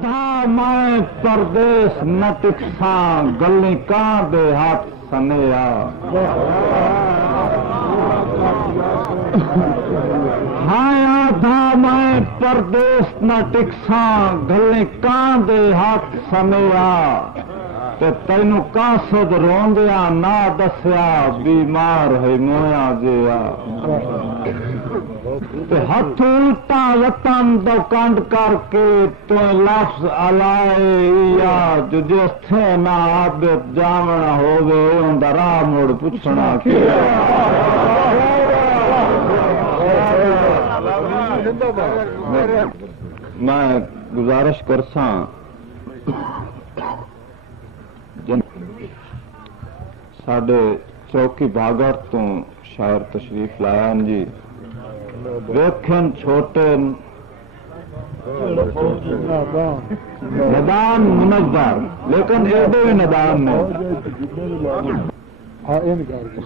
تھا میں پردیس نہ ٹکساں گلی کاں دے ہاتھ سنیا ہایا تھا میں پردیس نہ ٹکساں گلی کاں دے ہاتھ سنیا تے تینوں قاصد روندیا نہ دسیا بیمار ہے مویا جیا ہاتھ الٹا وطن دو کنڈ کر کے تو لفظ علائے یا جو جس تھے نہ عابد جامنا ہوگے ان دا راہ موڑ پوچھنا کیا میں گزارش کرساں ساڈے چوکی باغر تو شاعر تشریف لایا جی ویکھن چھوٹے ندان منظر لیکن ایڈے بھی ندان نے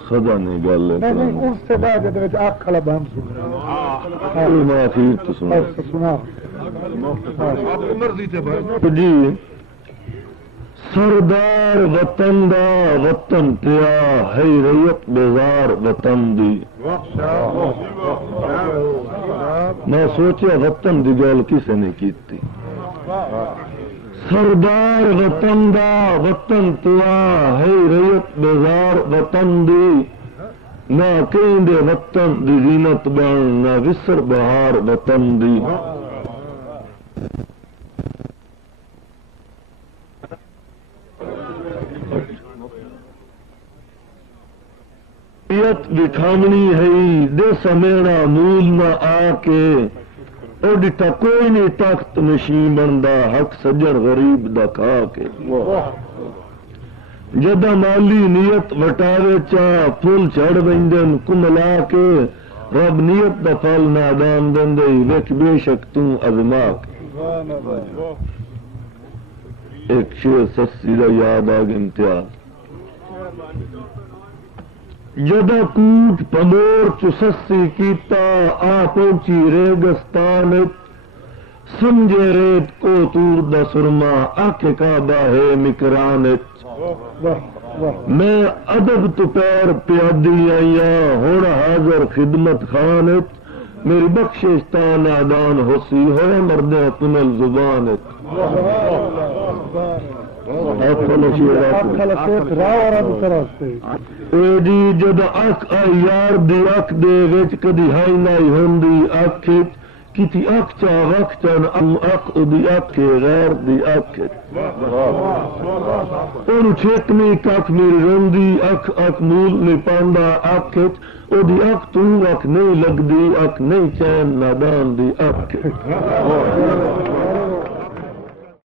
سدا نہیں گل اس سے بعد آنکھ کھلا بہم سنا جی سردار وطن دا وطن پیا ہے ریت بیزار وطن دی میں سوچیا وطن دی گل کسے نے کیتی سردار وطن دا وطن پیا ہے ریت بیزار وطن دی نہ کہیں دے وطن دی زینت بن نہ وسر بہار وطن دی بٹھامنی ہے دے سمیڑا مول نہ آ کے او ڈٹا کوئی نہیں تخت نشین بندا حق سجن غریب دا کھا کے جدا مالی نیت وٹاوے چاہ پھول چڑھ ویندن کملا کے رب نیت دا پھل نادان دندے ویک بے شک توں ازما کے ایک شیر سسی دا یاد آگ امتیاز جدا کوٹ پمور چسسی کیتا آ پہنچی ریگستان سمجھے ریت کو تور دا سرما آنکھ کعبہ ہے مکران میں ادب تو پیر پیادی آئیا ہونا حاضر خدمت خانت میری بخشستان اعدان ہوسی ہوئے مردیں کنل زبان جی جد اک یار دی اک دے وچ کدی ہائی نائی ہوندی اک کتی اک چا وک چن اک دی اک غیر دی اک اونو چھتمی کک میری روندی اک اک مول نہیں پاندا اک او دی اک تو اک نہیں لگ دی اک نہیں چین نادان دی اک